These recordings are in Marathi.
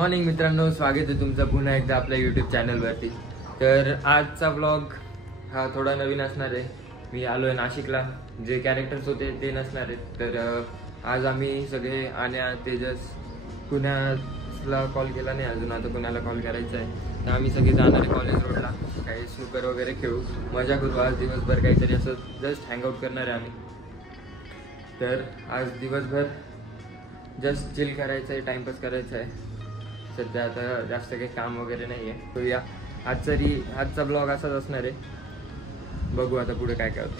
मॉर्निंग मित्रांनो, स्वागत आहे तुमचं पुन्हा एकदा आपल्या यूट्यूब चॅनलवरती। तर आजचा व्लॉग हा थोडा नवीन असणार आहे। मी आलो आहे नाशिकला, जे कॅरेक्टर्स होते ते नसणार आहेत। तर आज आम्ही सगळे आण्या, तेजस, कुणाला कॉल केला नाही अजून, आता कुणाला कॉल करायचा आहे। तर आम्ही सगळे जाणार आहे कॉलेज रोडला, काही स्नूकर वगैरे खेळू, मजा करू। आज दिवसभर काहीतरी असं जस्ट हँगआउट करणार आहे आम्ही। तर आज दिवसभर जस्ट चिल करायचं आहे, टाइमपास करायचा आहे। सध्या आता जास्त काही काम वगैरे नाही आहे। तो या आजचा ब्लॉग असाच असणार आहे। बघू आता पुढे काय काय होतं।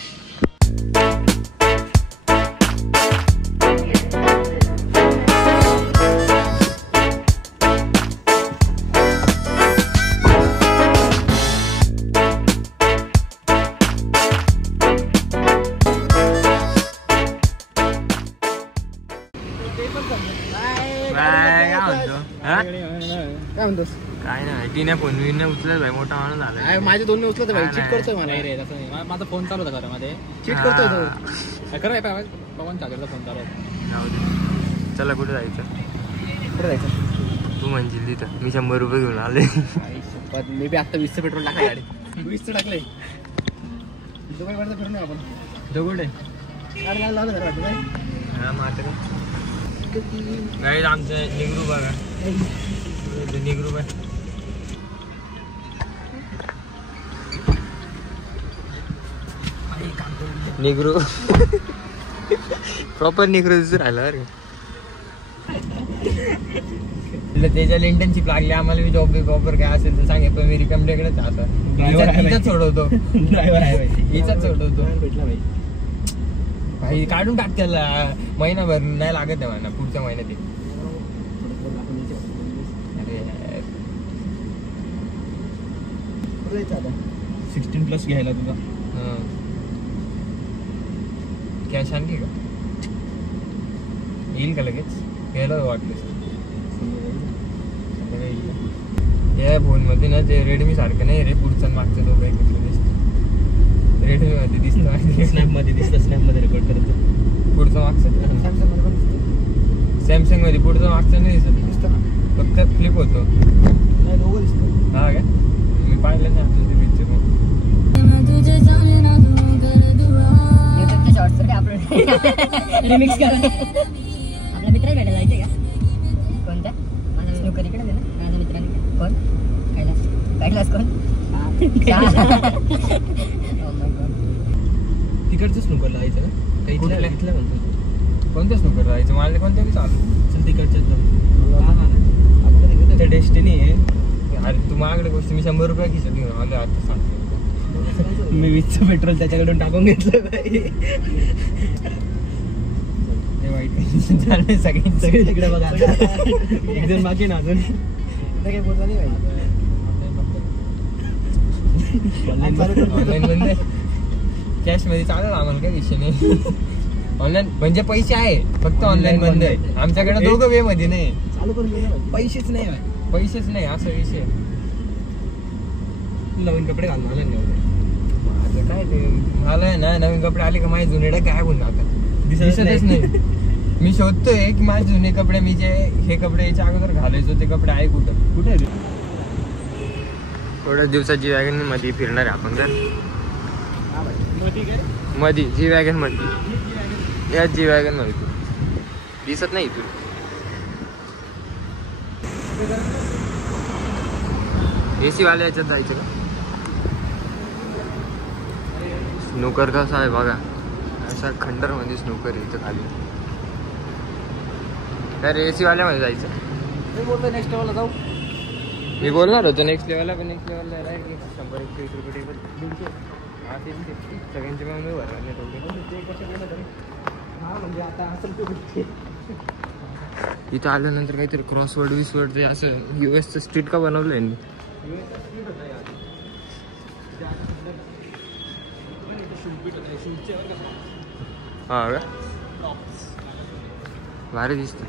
काय नाही, तिने फोन विने उचलत भाई, मोठा माणूस झाला। माझे दोन उचलत भाई, चीट करतोय मला रे। तसं नाही, माझा फोन चालू होता घरामध्ये, चीट करतोय तो। खरं आहे पवन चार्जरचा फोन चालू होता। चला कुठे जायचं? कुठे जायचं? तू म्हणशील तिथं, मी 100 रुपये घेऊन आले। मी बी आता 20चं पेट्रोल टाकलं गाडी, 20चं टाकलंय। दुबईपर्यंत फिरून आपण दगड आहे लावलं जरा वाटतं काय? हा मात्र गाईड आमचं निगरू बघा, निगरू बाय निगरू प्रॉपर निगरू दिसून राहिला अरे। त्याच्या इंटर्नशिप लागली आम्हाला, मी जॉब ऑफर काय असेल तर सांगे, पण मी रिकमेंडेडच आता सोडवतो, ड्रायव्हर आहे भाई, हिचाच सोडवतो भेटला भाई। भाई काढून टाक त्याला, महिनाभर नाही लागत आहे म्हणा, पुढच्या महिन्यात। अरे 16+ घ्यायला तुझा कॅश आणली का? येईल का लगेच? घ्यायला वाटलं या फोन मध्ये ना, ते रेडमी सारखं नाही रे, पुढचं मागचं दोघं एकत्र दिसतं। रेडमी मध्ये दिसतं, स्नॅप मध्ये दिसतं, स्नॅप मध्ये रेकॉर्ड करतो। पुढचं मागचं सॅमसंग मध्ये पण दिसतं। सॅमसंग मध्ये पुढचं मागचं नाही दिसत, दिसतं ना, फक्त फ्लिप होतो। नाही दोघं दिसतं। हा काय? मी पाहिलं नाही अजून ते पिक्चर मध्ये। शॉर्ट्स काय आपण रिमिक्स करा। आपल्या मित्राला भेटायला जायचं का? कोणत्या? माझा स्नूकर इकडे आहे ना, माझ्या मित्राने। कोण? कैलास कोण? तिकडचं स्नूकरला जायचं का? काही इथलं म्हणतो। कोणत्या स्नूकर जायचं? मला कोणत्या बी चालू चल तिकडच्याच जाऊ। आपल्या डेस्टिनी आहे। अरे तू माझ्याकडे गोष्ट, मी 100 रुपये खिशात घेऊन आलो आता सांगतो। मी 20चं पेट्रोल त्याच्याकडून टाकून घेतलं भाई। झालं सगळे तिकडे बघा, एक जण बाकी ना अजून काही बोलला नाही भाई। ऑनलाईन बंद, कॅश मध्ये चालेल आम्हाला, काही विषय नाही। ऑनलाईन म्हणजे पैसे आहे, फक्त ऑनलाईन बंद आहे आमच्याकडे, दोघं वे मध्ये नाही। चालू करून पैसेच नाही भाई, पैसेच नाही, असा विषय। नवीन कपडे घालून आले नाही आता काय ते मला आहे ना, नवीन कपडे आले का माझे जुने काय होऊन जातात, दिसतच नाही। मी शोधतोय की माझे जुने कपडे, मी जे हे कपडे याच्या अगोदर घालायचो ते कपडे आहे कुठं कुठे? थोड्याच दिवसात जी वॅगन मध्ये फिरणार आहे आपण। तर मध्ये जी वॅगन मध्ये, या जी वॅगन मध्ये तू दिसत नाही तू। एसी वाल्या याच्यात जायचं का? स्नूकर कसा आहे बघा, अशा खंडर मध्ये स्नूकर आहे इथं खाली। तर एसी वाल्यामध्ये जायचं। मी बोलतो नेक्स्ट लेवलला जाऊ। मी बोलणार होतो नेक्स्ट लेवलला, पण नेक्स्ट लेवलला राहील की 100-120 रुपये टेबल, 150। हा ते सगळ्यांचे मग मी भरणार नाही तेवढे। हा म्हणजे आता असं इथं आल्यानंतर काहीतरी क्रॉसवर्ड विसवर्ड ते असं US स्ट्रीट का बनवलं आहे? हा का? भारी दिसतं।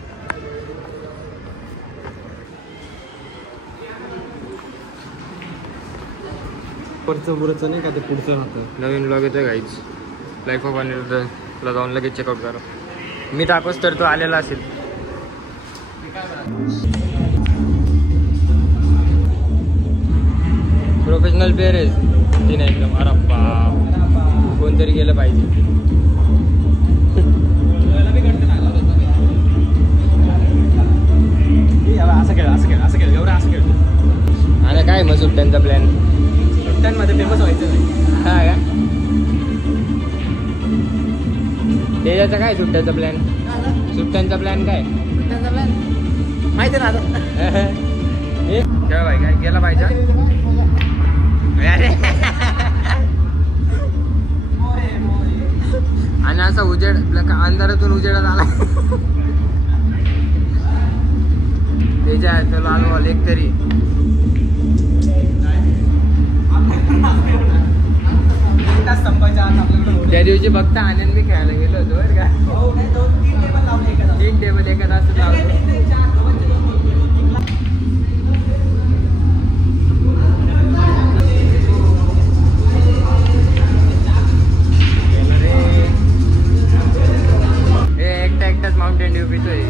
पुढचं पुढचं नाही का, ते पुढचं राहतं। नवीन ब्लॉग येतोय गाईज, लाईफ ऑफ अनिरुद्धला जाऊन लगेच चेकआउट करा। मी टाकोस तर तो आलेला असेल। प्रोफेशनल प्लेअर आहे ती नाही एकदम. अरे बाप, कोणतरी गेलं पाहिजे. आणि काय मग सुट्ट्यांचा प्लॅन? सुट्ट्यांमध्ये फेमस व्हायचं नाही. हा का? त्याचा काय सुट्ट्याचा प्लॅन? सुट्ट्यांचा प्लॅन काय माहिती ना आता. केव्हा भाई काय गेला पाहिजे? आणि असा उजेड अंधारातून उजेडात आला त्याच्या लाल बॉल एक तरी. त्या दिवशी फक्त आनंद मी खेळायला गेलो होतो बरं का. 3 टेबल एका तासात लावले. एकटाच माउंटेन ड्यू पितोय.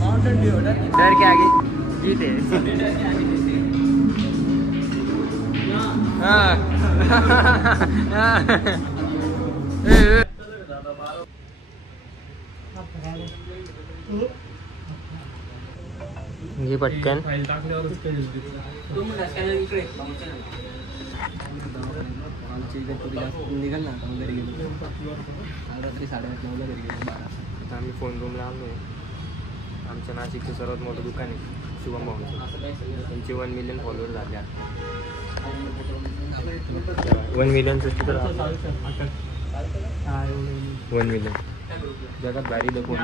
माउंटेन ड्यू डर के आगे जीत है. ये पटकन निघाल ना आता घरी गेलो. रात्री 8:30-9ला घरी गेलो. आता आम्ही फोन रूमला आलो. आमच्या नाशिकचं सर्वात मोठं दुकान आहे शुभम भाऊंचं. त्यांचे 1 मिलियन फॉलोअर झाले. 1 मिलियनचं तिथं 1 मिलियन जगात भारी दाखवून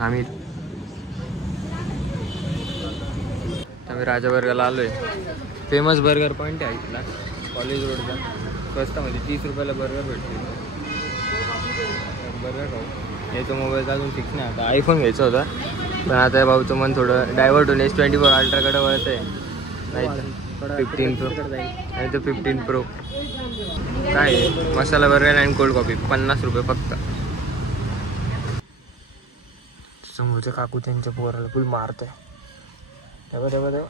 आम्ही राजा बर्गरला आलोय. फेमस बर्गर पॉईंट आहे इथला कॉलेज रोडचा. स्वस्तामध्ये 30 रुपयाला बर्गर भेटतो. बर्गर खाऊ. याचा मोबाईलचा अजून फिक्स नाही. आता आयफोन घ्यायचा होता पण आता भाऊचं मन थोडं डायव्हर्ट होऊन S24 अल्ट्राकडे वळत आहे. नाही तर 15 प्रो नाही तर 15 प्रो. काय मसाला बर्गर अँड कोल्ड कॉफी 50 रुपये फक्त. समोरच्या काकू त्यांच्या पोराला फुल मारत आहे. तेव्हा तेव्हा तेव्हा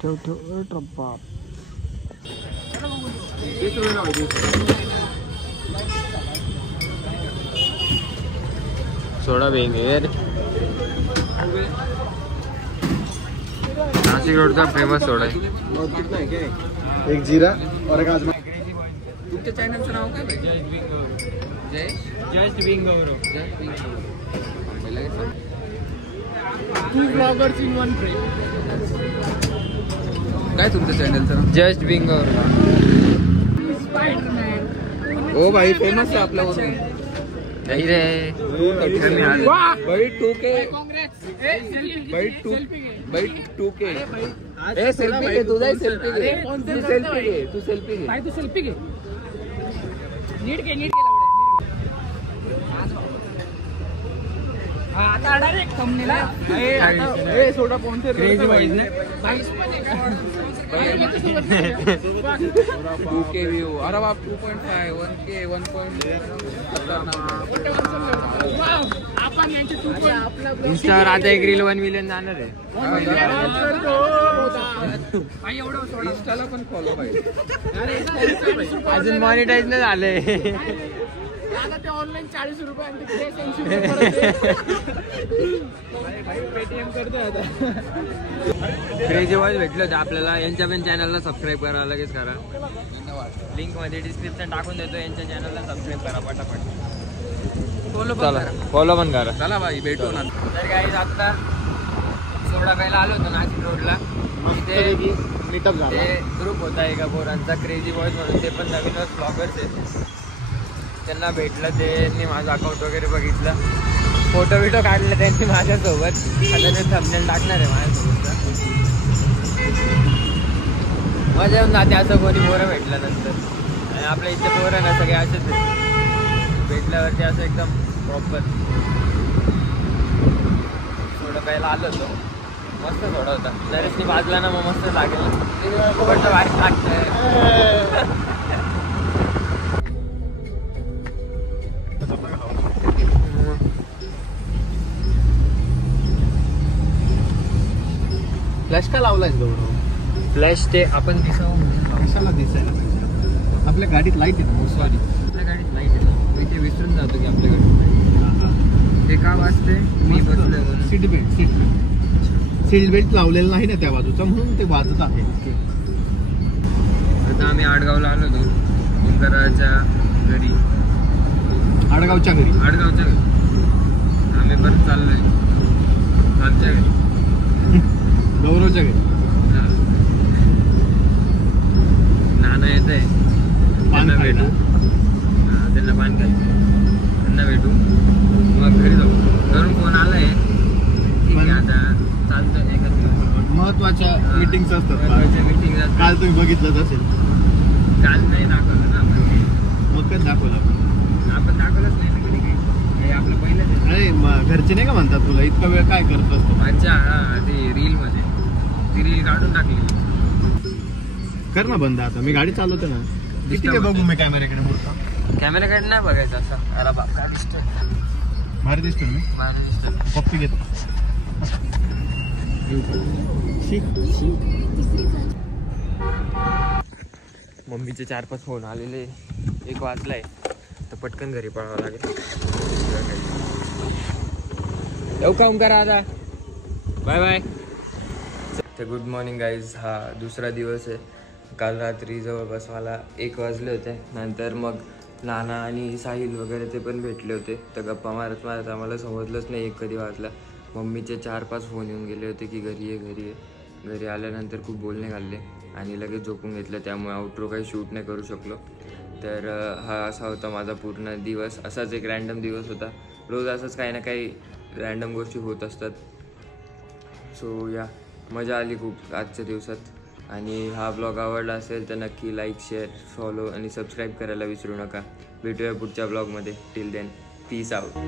ठेव ठेव ट्रप्पा. सोडा बेंगेर नाशिक रोडचा फेमस सोडा आहे. एक जीरा और एक आजमा. तुमच्या चॅनलचं नाव काय? Just being Gaurav. 2 vloggers in 1 frame. काय तुमच्या चॅनलचं? जस्ट बिंग गौरव. ओ भाई फेमस आहे आपल्यावरून. नाही रे भाई 2K भाई 2K. ए सेल्फी घे तुझा. सेल्फी घे. तू सेल्फी घे. तू सेल्फी घे भाई. तू सेल्फी घे. नीट घे. नीट घे. आता डायरेक्ट थंबनेल. ए सोडा स्पॉन्सर क्रेझी वाईज ने 22 पण आहे का? 2K view. अरे बाप 2.5 1K 1. आपण यांचे 2. इंस्टावर आता एक रील 1 मिलियन जाणार आहे. इंस्टाला पण फॉलो पाहिजे. अजून मॉनिटाईज नाही झालंय. ते ऑनलाईन 40 रुपये आणि पेटीएम करतोय आता. क्रेझी वॉइस भेटलं होतं आपल्याला. यांच्या पण चॅनलला सबस्क्राईब करा. लगेच करा. लिंक मध्ये डिस्क्रिप्शन टाकून देतो. यांच्या चॅनलला सबस्क्राईब करा पटापट. फॉलो पण करा. चला भाई भेटू ना. तर काही आता सोडा प्यायला आलो होतो नाशिक रोडला. तिथे मीटअप झाला. ते ग्रुप होता एका पोरांचा क्रेझी बॉयज म्हणून. ते पण नवीनच ब्लॉगर्स आहेत. त्यांना भेटलं. त्यांनी माझं अकाउंट वगैरे बघितलं. फोटो बिटो काढले त्यांनी माझ्यासोबत. आता ते थंबनेल टाकणार आहे माझ्यासोबतचा. मजा येऊन जाते असं कोणी पोरं भेटल्यानंतर. आणि आपल्या इथे पोरं ना सगळे असेच भेटल्यावरती असं एकदम प्रॉपर. थोडं पहिला आलो होतो. मस्त थोडा होता. नरेशनी बाजला ना मग मस्त लागेल. पण भारी लागतंय. फ्लॅश का लावलायस गौरव? फ्लॅश ते आपण दिसावं म्हणून कशाला दिसायला पाहिजे? आपल्या गाडीत लाईट आहे ना मोसवारी. आपल्या गाडीत लाईट आहे ना, मी ते विसरून जातो की आपल्या गाडीत ते का वाजते. मी बसलोय म्हणून. सीट बेल्ट लावलेला नाही ना त्या बाजूचा, म्हणून ते वाजत आहे. आता आम्ही आडगावला आलो होतो ओंकाराच्या घरी. आडगावच्या घरी आम्ही परत चाललोय आमच्या घरी, गौरवच्या घरी. नाना येत आहे, त्यांना भेटू. त्यांना पान खायचं, त्यांना भेटू मग घरी जाऊ. घरून फोन आलाय ठीक आहे आता चालतोय. एखाद दिवस महत्वाच्या मीटिंग्स असतात. मीटिंग काल तुम्ही बघितलंच असेल. काल नाही दाखवलं ना आपण. मग काय दाखवलं आपण दाखवलंच नाही ना कधी काही. आपलं पहिलंच आहे. अरे घरचे नाही का म्हणतात तुला इतका वेळ काय करत असतो? अच्छा हा, ते रील मध्ये ती रील काढून टाकलेली. कर ना बंद आता, मी गाडी चालवते ना. किती काय बघू मी कॅमेऱ्याकडे बोलतो. कॅमेराकडे नाही बघायचं असं. अरे बाप काय दिसतोय, भारी दिसतो मी. माझं दिसतोय. पप्पी घेतो. मम्मीचे 4-5 फोन आलेले. 1 वाजलाय तर पटकन घरी पळावं लागेल. येऊ का ओंकार आता, बाय बाय. तर गुड मॉर्निंग गाईज. हा दुसरा दिवस आहे. काल रात्री जवळपास मला 1 वाजले होते. नंतर मग नाना आणि साहिल वगैरे ते पण भेटले होते. तर गप्पा मारत मारत आम्हाला समजलंच नाही 1 कधी वाजला. मम्मीचे 4-5 फोन येऊन गेले होते की घरी आहे. घरी आल्यानंतर खूप बोलणे घालले आणि लगेच झोपून घेतलं. त्यामुळे आउटरो काही शूट नाही करू शकलो. तर हा असा होता माझा पूर्ण दिवस. असाच एक रॅन्डम दिवस होता. रोज असंच काही ना काही रॅन्डम गोष्टी होत असतात. सो या मजा आली खूप आजच्या दिवसात. आणि हा ब्लॉग आवडला असेल तर नक्की लाईक, शेअर, फॉलो आणि सबस्क्राईब करायला विसरू नका. भेटूया पुढच्या ब्लॉगमध्ये. Till then peace out.